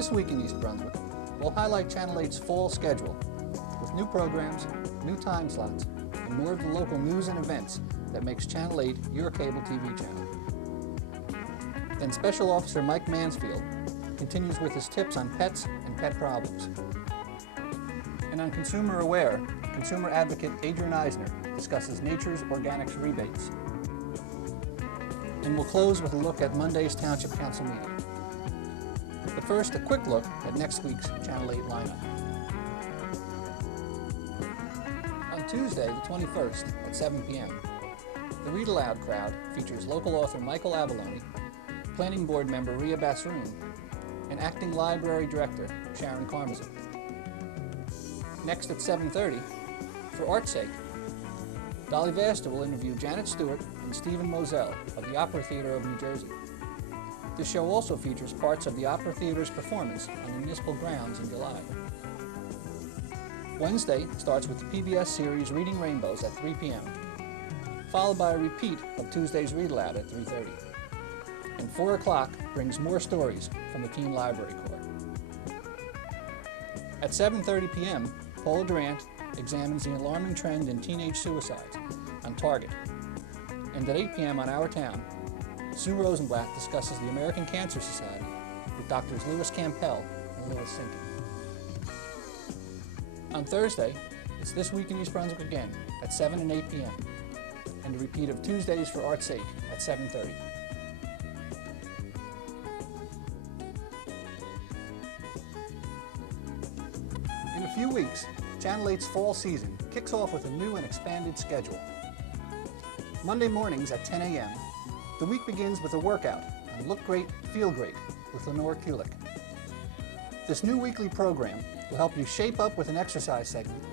This week in East Brunswick, we'll highlight Channel 8's fall schedule with new programs, new time slots, and more of the local news and events that makes Channel 8 your cable TV channel. Then Special Officer Mike Mansfield continues with his tips on pets and pet problems. And on Consumer Aware, consumer advocate Adrian Eisner discusses Nature's Organics rebates. And we'll close with a look at Monday's Township Council meeting. But first, a quick look at next week's Channel 8 lineup. On Tuesday, the 21st, at 7 p.m., the Read Aloud crowd features local author Michael Avalone, Planning Board member Ria Bassaroon, and Acting Library Director Sharon Karmazin. Next at 7:30, for Art's Sake, Dolly Vasta will interview Janet Stewart and Stephen Moselle of the Opera Theater of New Jersey. This show also features parts of the Opera Theater's performance on municipal grounds in July. Wednesday starts with the PBS series Reading Rainbows at 3 p.m., followed by a repeat of Tuesday's Read Aloud at 3:30. And 4 o'clock brings more stories from the Teen Library Corps. At 7:30 p.m., Paula Durant examines the alarming trend in teenage suicides on Target. And at 8 p.m. on Our Town, Sue Rosenblatt discusses the American Cancer Society with Drs. Louis Campbell and Louis Sinkin. On Thursday, it's This Week in East Brunswick again at 7 and 8 p.m. and a repeat of Tuesdays for Art's Sake at 7:30. In a few weeks, Channel 8's fall season kicks off with a new and expanded schedule. Monday mornings at 10 a.m., the week begins with a workout on Look Great, Feel Great with Lenore Kulik. This new weekly program will help you shape up with an exercise segment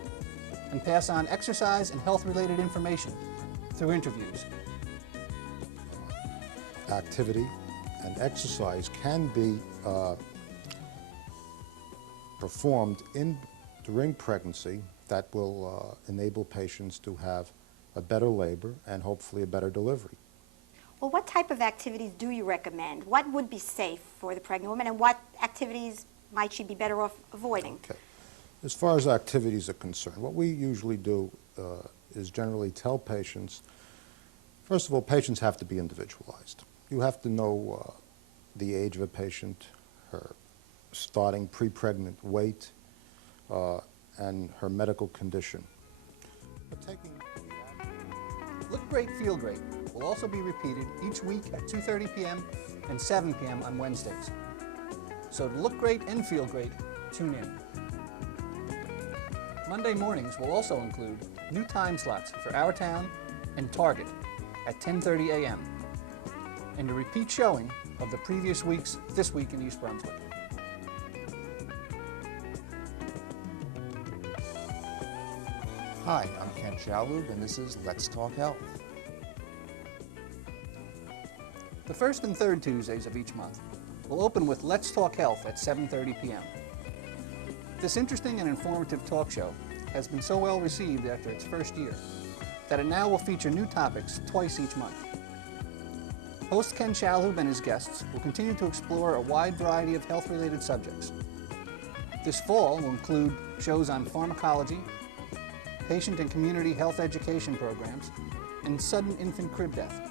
and pass on exercise and health-related information through interviews. Activity and exercise can be performed during pregnancy that will enable patients to have a better labor and hopefully a better delivery. Well, what type of activities do you recommend? What would be safe for the pregnant woman, and what activities might she be better off avoiding? Okay. As far as activities are concerned, what we usually do is generally tell patients, first of all, patients have to be individualized. You have to know the age of a patient, her starting pre-pregnant weight, and her medical condition. But Look Great, Feel Great will also be repeated each week at 2:30 p.m. and 7 p.m. on Wednesdays. So to look great and feel great, tune in. Monday mornings will also include new time slots for Our Town and Target at 10:30 a.m. and a repeat showing of the previous week's This Week in East Brunswick. Hi, I'm Ken Shalhoub, and this is Let's Talk Health. The first and third Tuesdays of each month will open with Let's Talk Health at 7:30 p.m. This interesting and informative talk show has been so well received after its first year that it now will feature new topics twice each month. Host Ken Shalhoub and his guests will continue to explore a wide variety of health-related subjects. This fall will include shows on pharmacology, patient and community health education programs, and sudden infant crib death.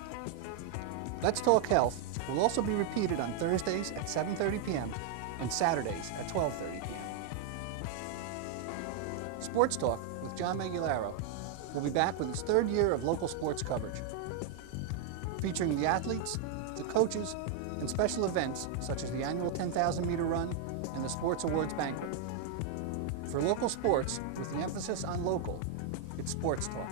Let's Talk Health will also be repeated on Thursdays at 7:30 p.m. and Saturdays at 12:30 p.m. Sports Talk with John Magularo will be back with its third year of local sports coverage, featuring the athletes, the coaches, and special events such as the annual 10,000-meter run and the Sports Awards banquet. For local sports, with the emphasis on local, it's Sports Talk.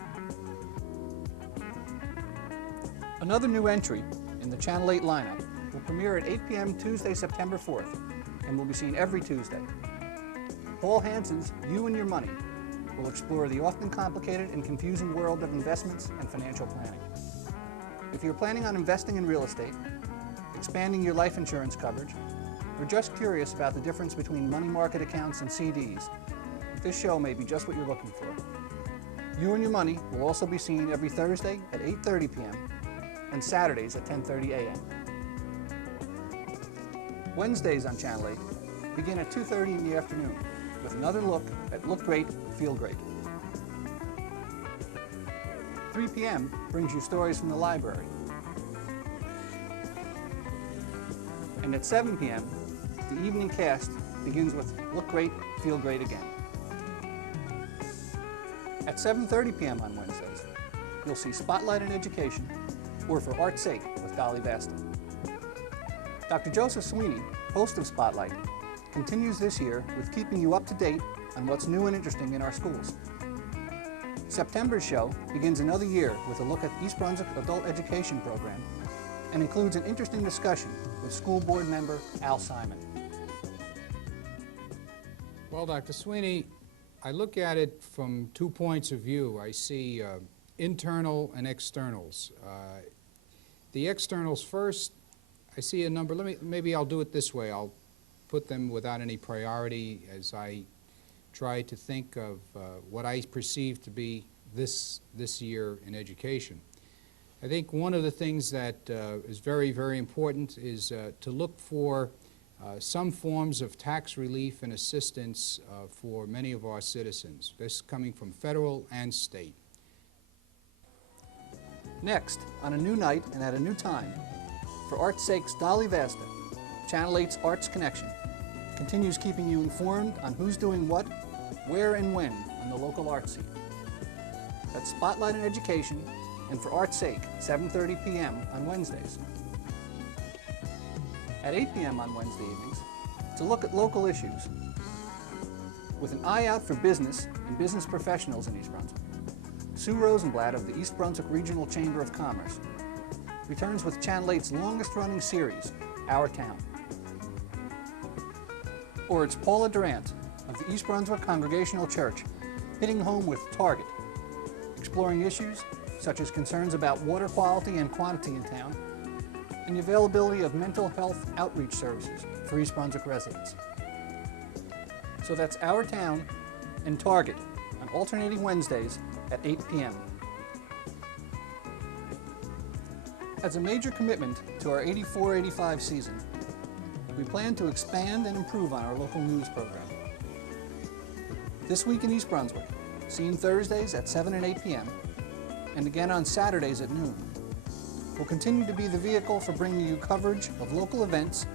Another new entry in the Channel 8 lineup will premiere at 8 p.m. Tuesday, September 4th, and will be seen every Tuesday. Paul Hansen's You and Your Money will explore the often complicated and confusing world of investments and financial planning. If you're planning on investing in real estate, expanding your life insurance coverage, or just curious about the difference between money market accounts and CDs, this show may be just what you're looking for. You and Your Money will also be seen every Thursday at 8:30 p.m. and Saturdays at 10:30 a.m. Wednesdays on Channel 8 begin at 2:30 in the afternoon with another look at Look Great, Feel Great. 3 p.m. brings you stories from the library. And at 7 p.m., the evening cast begins with Look Great, Feel Great again. At 7:30 p.m. on Wednesdays, you'll see Spotlight in Education, or For Art's Sake with Dolly Vasta. Dr. Joseph Sweeney, host of Spotlight, continues this year with keeping you up to date on what's new and interesting in our schools. September's show begins another year with a look at East Brunswick Adult Education Program and includes an interesting discussion with school board member Al Simon. Well, Dr. Sweeney, I look at it from 2 points of view. I see internal and externals. The externals first, I see a number. Maybe I'll do it this way. I'll put them without any priority as I try to think of what I perceive to be this year in education. I think one of the things that is very, very important is to look for some forms of tax relief and assistance for many of our citizens. This coming from federal and state. Next, on a new night and at a new time, For Art's Sake's Dolly Vasta, Channel 8's Arts Connection, continues keeping you informed on who's doing what, where and when on the local art scene. That's Spotlight in Education and For Art's Sake, 7:30 p.m. on Wednesdays. At 8 p.m. on Wednesday evenings, it's a look at local issues with an eye out for business and business professionals in East Brunswick. Sue Rosenblatt of the East Brunswick Regional Chamber of Commerce returns with Channel 8's longest-running series, Our Town. Or it's Paula Durant of the East Brunswick Congregational Church hitting home with Target, exploring issues such as concerns about water quality and quantity in town and the availability of mental health outreach services for East Brunswick residents. So that's Our Town and Target on alternating Wednesdays at 8 p.m. As a major commitment to our 84-85 season, we plan to expand and improve on our local news program. This week in East Brunswick, seen Thursdays at 7 and 8 p.m., and again on Saturdays at noon, will continue to be the vehicle for bringing you coverage of local events,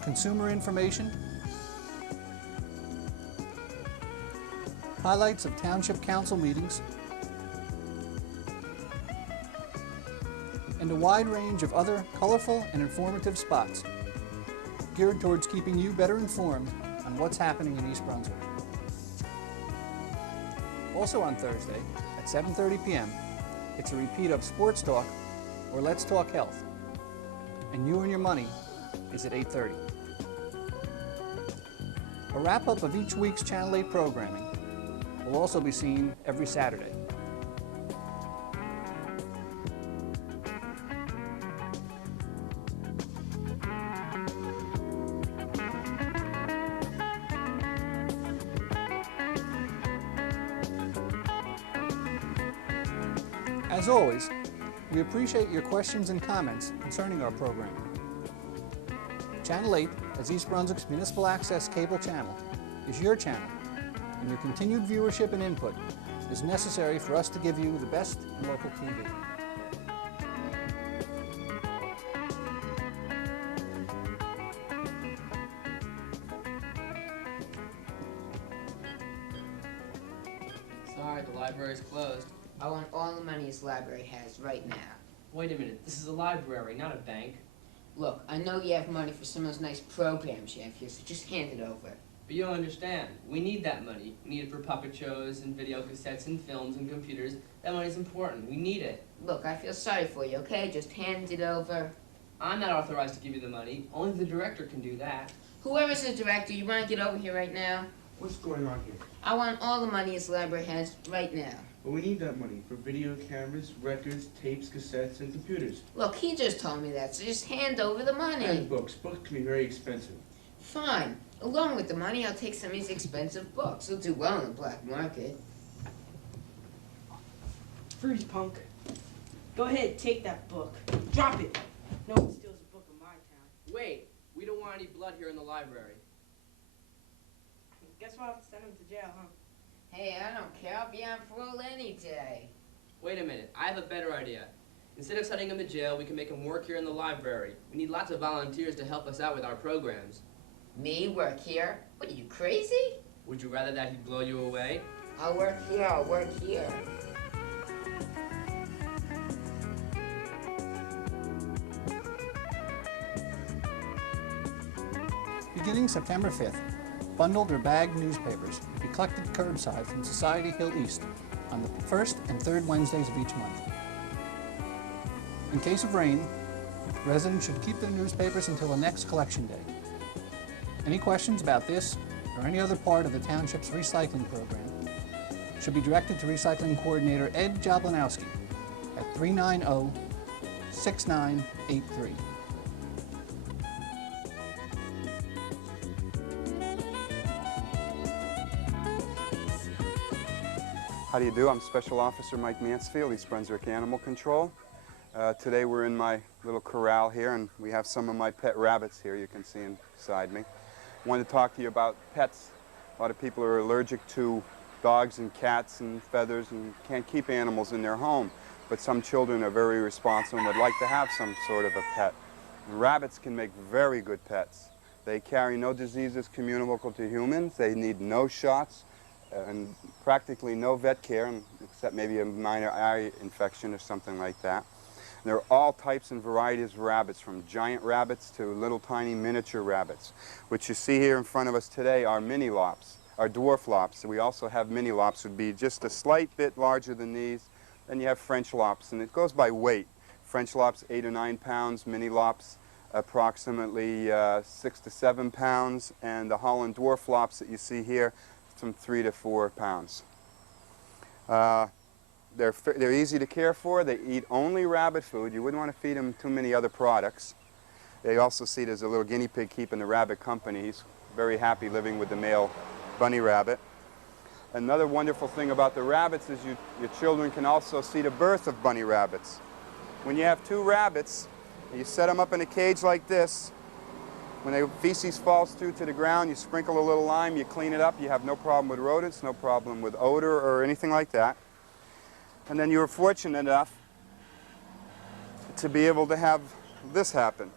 consumer information, highlights of Township Council meetings, and a wide range of other colorful and informative spots geared towards keeping you better informed on what's happening in East Brunswick. Also on Thursday at 7:30 p.m., it's a repeat of Sports Talk or Let's Talk Health, and You and Your Money is at 8:30. A wrap-up of each week's Channel 8 programming will also be seen every Saturday. As always, we appreciate your questions and comments concerning our program. Channel 8, as East Brunswick's municipal access cable channel, is your channel, and your continued viewership and input is necessary for us to give you the best in local TV. Sorry, the library's closed. I want all the money this library has right now. Wait a minute, this is a library, not a bank. Look, I know you have money for some of those nice programs you have here, so just hand it over. But you don't understand. We need that money. We need it for puppet shows and video cassettes and films and computers. That money's important. We need it. Look, I feel sorry for you, okay? Just hand it over. I'm not authorized to give you the money. Only the director can do that. Whoever's the director, you want to get over here right now? What's going on here? I want all the money this library has right now. Well, we need that money for video cameras, records, tapes, cassettes, and computers. Look, he just told me that, so just hand over the money. And books. Books can be very expensive. Fine. Along with the money, I'll take some of these expensive books. They'll do well in the black market. Freeze, punk. Go ahead, take that book. Drop it. No one steals Wait, we don't want any blood here in the library. Guess we'll have to send him to jail, huh? Hey, I don't care. I'll be on parole any day. Wait a minute, I have a better idea. Instead of sending him to jail, we can make him work here in the library. We need lots of volunteers to help us out with our programs. Me work here? What are you, crazy? Would you rather that he'd blow you away? I'll work here, I'll work here. Beginning September 5th, bundled or bagged newspapers will be collected curbside from Society Hill East on the first and third Wednesdays of each month. In case of rain, residents should keep their newspapers until the next collection day. Any questions about this or any other part of the township's recycling program should be directed to Recycling Coordinator Ed Jablanowski at 390-6983. How do you do? I'm Special Officer Mike Mansfield, East Brunswick Animal Control. Today we're in my little corral here, and we have some of my pet rabbits here you can see inside me. I wanted to talk to you about pets. A lot of people are allergic to dogs and cats and feathers and can't keep animals in their home, but some children are very responsible and would like to have some sort of a pet. And rabbits can make very good pets. They carry no diseases communicable to humans. They need no shots and practically no vet care, except maybe a minor eye infection or something like that. There are all types and varieties of rabbits, from giant rabbits to little tiny miniature rabbits. What you see here in front of us today are mini lops, are dwarf lops. We also have mini lops, would be just a slight bit larger than these. Then you have French lops, and it goes by weight. French lops 8 or 9 pounds, mini lops approximately 6 to 7 pounds, and the Holland dwarf lops that you see here from 3 to 4 pounds. They're easy to care for. They eat only rabbit food. You wouldn't want to feed them too many other products. They also see there's a little guinea pig keeping the rabbit company. He's very happy living with the male bunny rabbit. Another wonderful thing about the rabbits is your children can also see the birth of bunny rabbits. When you have 2 rabbits, you set them up in a cage like this. When the feces falls through to the ground, you sprinkle a little lime, you clean it up, you have no problem with rodents, no problem with odor or anything like that. And then you were fortunate enough to be able to have this happen.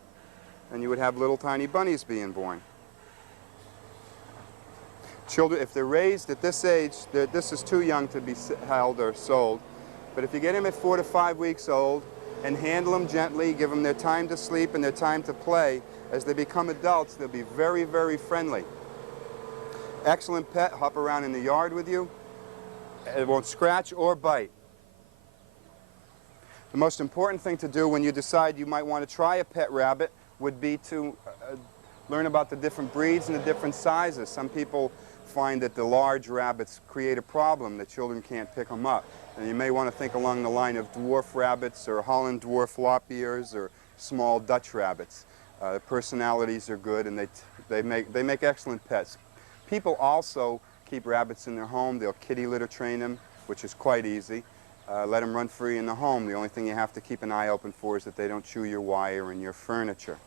And you would have little tiny bunnies being born. Children, if they're raised at this age, this is too young to be held or sold. But if you get them at 4 to 5 weeks old and handle them gently, give them their time to sleep and their time to play, as they become adults, they'll be very, very friendly. Excellent pet, hop around in the yard with you. It won't scratch or bite. The most important thing to do when you decide you might want to try a pet rabbit would be to learn about the different breeds and the different sizes. Some people find that the large rabbits create a problem, that children can't pick them up. And you may want to think along the line of dwarf rabbits or Holland dwarf lop ears or small Dutch rabbits. The personalities are good, and they make excellent pets. People also keep rabbits in their home. They'll kitty litter train them, which is quite easy. Let them run free in the home. The only thing you have to keep an eye open for is that they don't chew your wire and your furniture.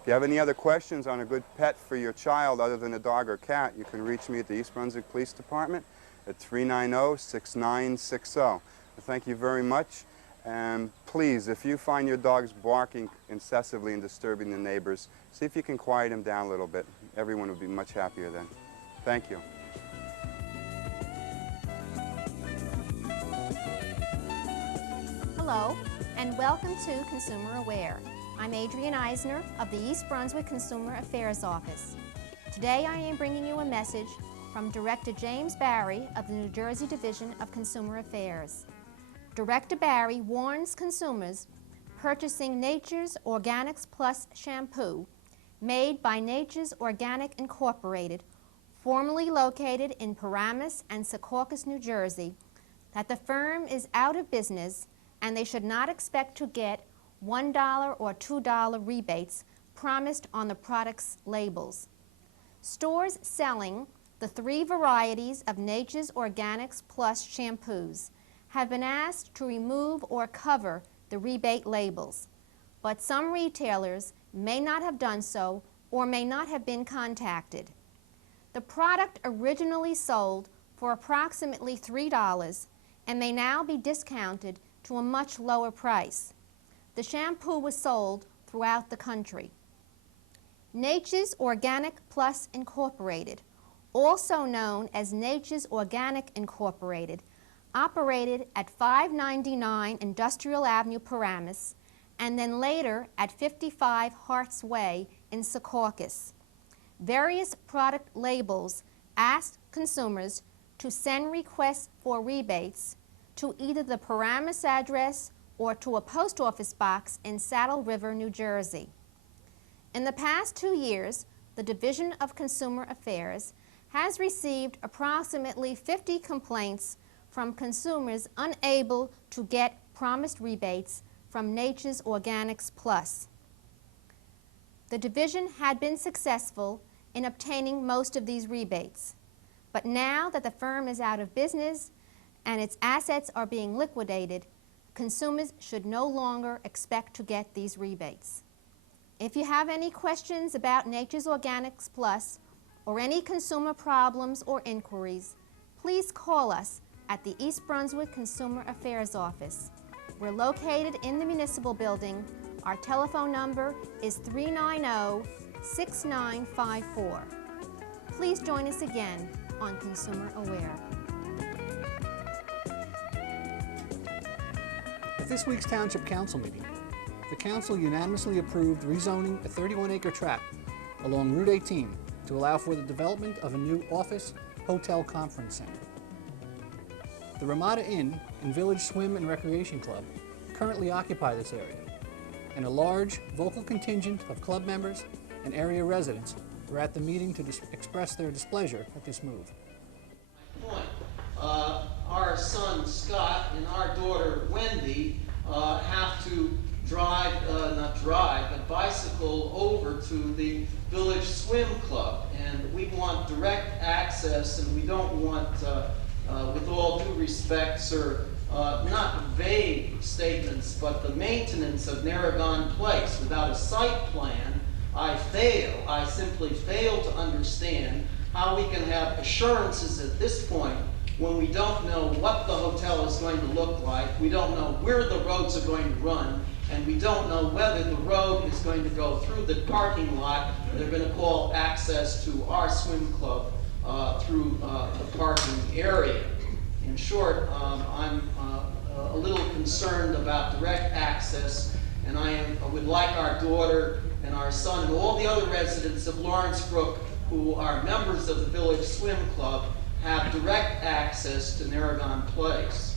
If you have any other questions on a good pet for your child other than a dog or cat, you can reach me at the East Brunswick Police Department at 390-6960. Thank you very much. And please, if you find your dogs barking incessantly and disturbing the neighbors, see if you can quiet them down a little bit. Everyone would be much happier then. Thank you. Hello, and welcome to Consumer Aware. I'm Adrienne Eisner of the East Brunswick Consumer Affairs Office. Today I am bringing you a message from Director James Barry of the New Jersey Division of Consumer Affairs. Director Barry warns consumers purchasing Nature's Organics Plus shampoo, made by Nature's Organic Incorporated, formerly located in Paramus and Secaucus, New Jersey, that the firm is out of business and they should not expect to get $1 or $2 rebates promised on the product's labels. Stores selling the 3 varieties of Nature's Organics Plus shampoos have been asked to remove or cover the rebate labels. but some retailers may not have done so or may not have been contacted. The product originally sold for approximately $3 and may now be discounted to a much lower price. The shampoo was sold throughout the country. Nature's Organic Plus Incorporated, also known as Nature's Organic Incorporated, operated at 599 Industrial Avenue, Paramus, and then later at 55 Harts Way in Secaucus. Various product labels asked consumers to send requests for rebates to either the Paramus address or to a post office box in Saddle River, New Jersey. In the past 2 years, the Division of Consumer Affairs has received approximately 50 complaints from consumers unable to get promised rebates from Nature's Organics Plus. The division had been successful in obtaining most of these rebates, but now that the firm is out of business and its assets are being liquidated, consumers should no longer expect to get these rebates. If you have any questions about Nature's Organics Plus or any consumer problems or inquiries, please call us at the East Brunswick Consumer Affairs Office. We're located in the municipal building. Our telephone number is 390-6954. Please join us again on Consumer Aware. At this week's Township Council meeting, the Council unanimously approved rezoning a 31-acre tract along Route 18 to allow for the development of a new office, hotel conference center. The Ramada Inn and Village Swim and Recreation Club currently occupy this area, and a large vocal contingent of club members and area residents were at the meeting to express their displeasure at this move. Point. Our son Scott and our daughter Wendy have to bicycle over to the Village Swim Club, and we want direct access, and we don't want, with all due respect, sir, not vague statements, but the maintenance of Narragon Place. Without a site plan, I simply fail to understand how we can have assurances at this point when we don't know what the hotel is going to look like, we don't know where the roads are going to run, and we don't know whether the road is going to go through the parking lot. They're going to call access to our swim club through the parking area. In short, I'm a little concerned about direct access, and I would like our daughter and our son and all the other residents of Lawrence Brook who are members of the Village Swim Club have direct access to Narragon Place.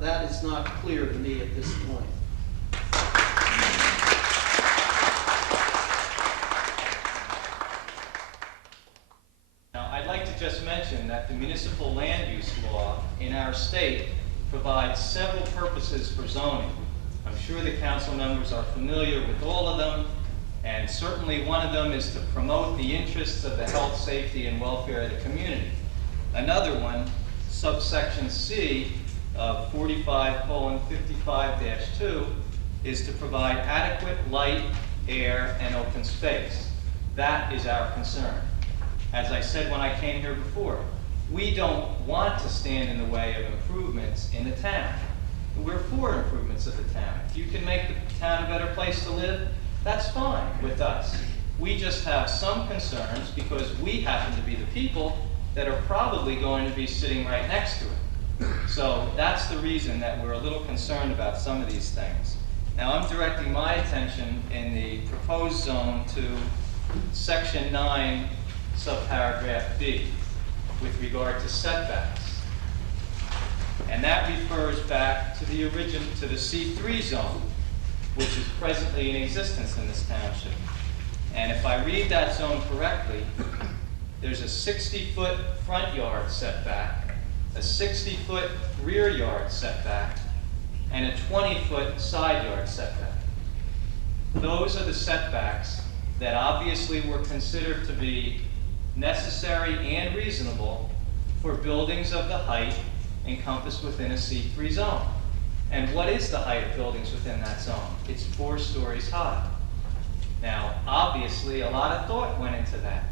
That is not clear to me at this point. Now, I'd like to just mention that the municipal land use law in our state provides several purposes for zoning. I'm sure the council members are familiar with all of them, and certainly one of them is to promote the interests of the health, safety, and welfare of the community. Another one, subsection C of 45:55-2, is to provide adequate light, air, and open space. That is our concern. As I said when I came here before, we don't want to stand in the way of improvements in the town. We're for improvements of the town. If you can make the town a better place to live, that's fine with us. We just have some concerns because we happen to be the people that are probably going to be sitting right next to it. So that's the reason that we're a little concerned about some of these things. Now, I'm directing my attention in the proposed zone to section 9, subparagraph B, with regard to setbacks. And that refers back to the C3 zone, which is presently in existence in this township. And if I read that zone correctly, there's a 60-foot front yard setback, a 60-foot rear yard setback, and a 20-foot side yard setback. Those are the setbacks that obviously were considered to be necessary and reasonable for buildings of the height encompassed within a C3 zone. And what is the height of buildings within that zone? It's 4 stories high. Now, obviously, a lot of thought went into that.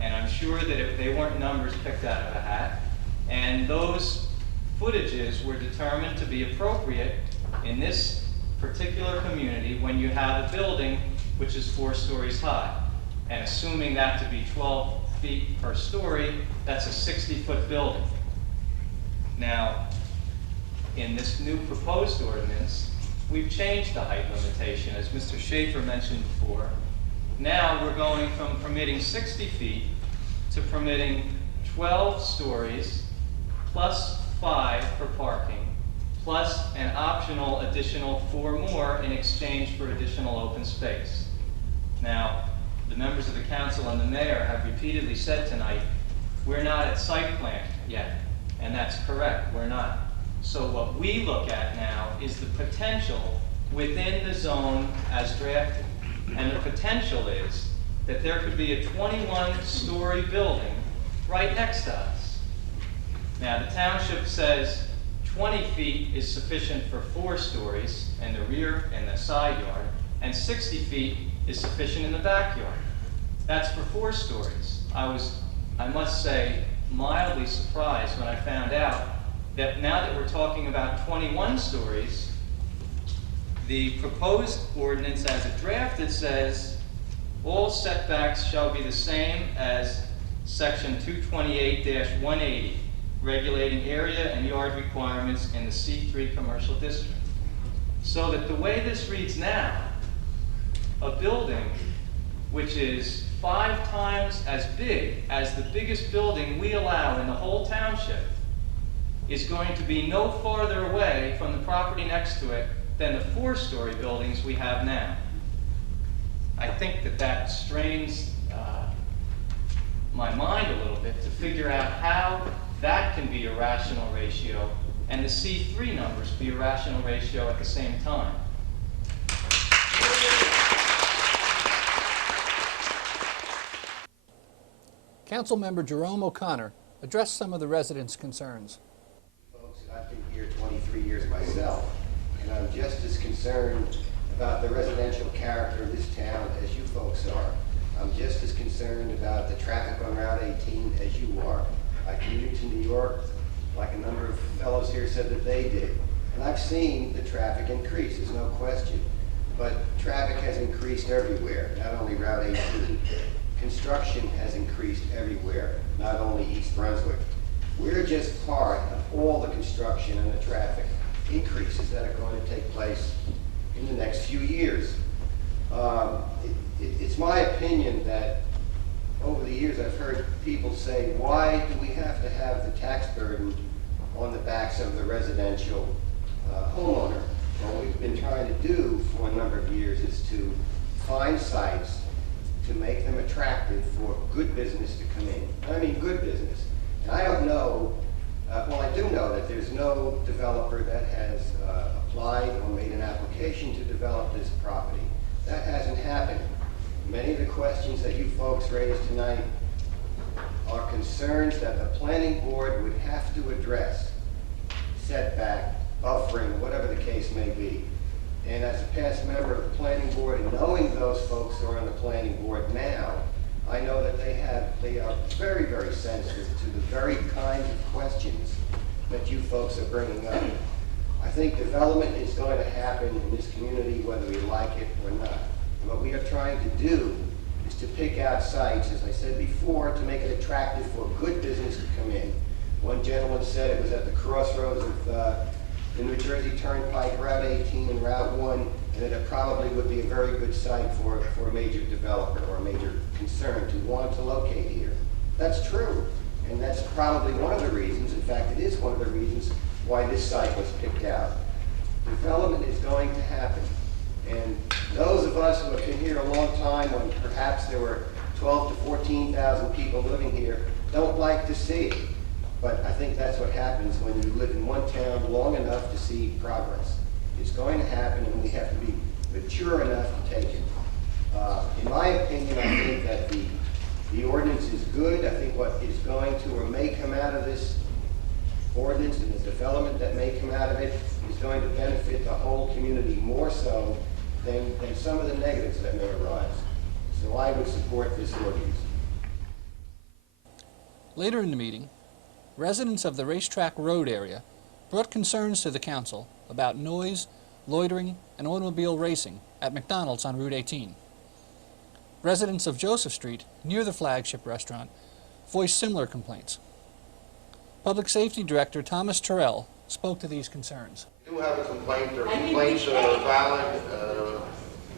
And I'm sure that if they weren't numbers picked out of a hat, and those footages were determined to be appropriate in this particular community when you have a building which is 4 stories high. And assuming that to be 12 feet per story, that's a 60-foot building. Now, in this new proposed ordinance, we've changed the height limitation, as Mr. Schaefer mentioned before. Now we're going from permitting 60 feet to permitting 12 stories plus 5 for parking, plus an optional additional 4 more in exchange for additional open space. Now, the members of the council and the mayor have repeatedly said tonight, we're not at site plan yet, and that's correct, we're not. So what we look at now is the potential within the zone as drafted. And the potential is that there could be a 21-story building right next to us. Now, the township says 20 feet is sufficient for 4 stories in the rear and the side yard, and 60 feet is sufficient in the backyard. That's for 4 stories. I must say, mildly surprised when I found out that now that we're talking about 21 stories, the proposed ordinance as it drafted says all setbacks shall be the same as section 228-180, regulating area and yard requirements in the C3 commercial district. So that the way this reads now, a building which is 5 times as big as the biggest building we allow in the whole township is going to be no farther away from the property next to it than the 4-story buildings we have now. I think that that strains my mind a little bit to figure out how that can be a rational ratio and the C3 numbers be a rational ratio at the same time. Councilmember Jerome O'Connor addressed some of the residents' concerns. Folks, I've been here 23 years myself, and I'm just as concerned about the residential character of this town as you folks are. I'm just as concerned about the traffic on Route 18 as you are. I commuted to New York, like a number of fellows here said that they did, and I've seen the traffic increase, there's no question. But traffic has increased everywhere, not only Route 18. Construction has increased everywhere, not only East Brunswick. We're just part of all the construction and the traffic increases that are going to take place in the next few years. It's my opinion that over the years I've heard people say, why do we have to have the tax burden on the backs of the residential homeowner? What we've been trying to do for a number of years is to find sites to make them attractive for good business to come in. I mean good business. And I don't know, well I do know that there's no developer that has applied or made an application to develop this property. That hasn't happened. Many of the questions that you folks raised tonight are concerns that the planning board would have to address. Setback, buffering, whatever the case may be. And as a past member of the planning board and knowing those folks who are on the planning board now, I know that they are very, very sensitive to the very kinds of questions that you folks are bringing up. I think development is going to happen in this community whether we like it or not. And what we are trying to do is to pick out sites, as I said before, to make it attractive for good business to come in. One gentleman said it was at the crossroads of the New Jersey Turnpike, Route 18 and Route 1, and that it probably would be a very good site for a major developer or a major concern to want to locate here. That's true, and that's probably one of the reasons, in fact it is one of the reasons why this site was picked out. Development is going to happen, and those of us who have been here a long time when perhaps there were 12 to 14,000 people living here don't like to see it. But I think that's what happens when you live in one town long enough to see progress. It's going to happen, and we have to be mature enough to take it. In my opinion, I think that the ordinance is good. I think what is going to or may come out of this ordinance and the development that may come out of it is going to benefit community more so than some of the negatives that may arise. So I would support this ordinance. Later in the meeting, residents of the Racetrack Road area brought concerns to the council about noise, loitering, and automobile racing at McDonald's on Route 18. Residents of Joseph Street, near the flagship restaurant, voiced similar complaints. Public Safety Director Thomas Terrell spoke to these concerns. We do have a complaint. Their complaints are valid.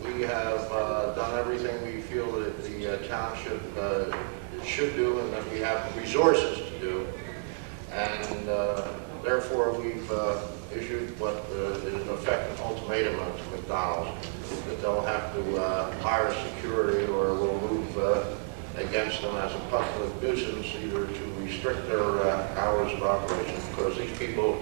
We have done everything we feel that the township should do and that we have the resources to do. And therefore we've issued what is in effect an ultimatum to McDonald's that they'll have to hire security or we'll move against them as a public nuisance, either to restrict their hours of operation, because these people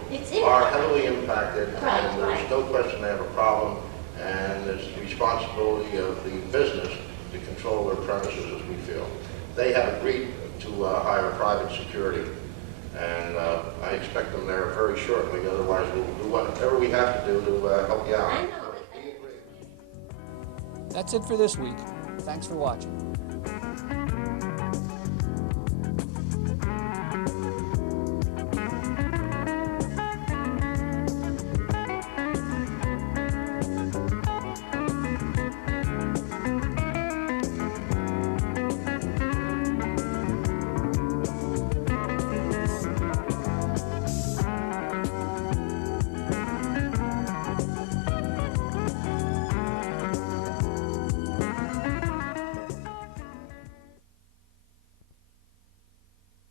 are heavily impacted and there's no question they have a problem, and it's the responsibility of the business to control their premises as we feel. They have agreed to hire private security, and I expect them there very shortly. Otherwise, we'll do whatever we have to do to help you out. That's it for this week. Thanks for watching.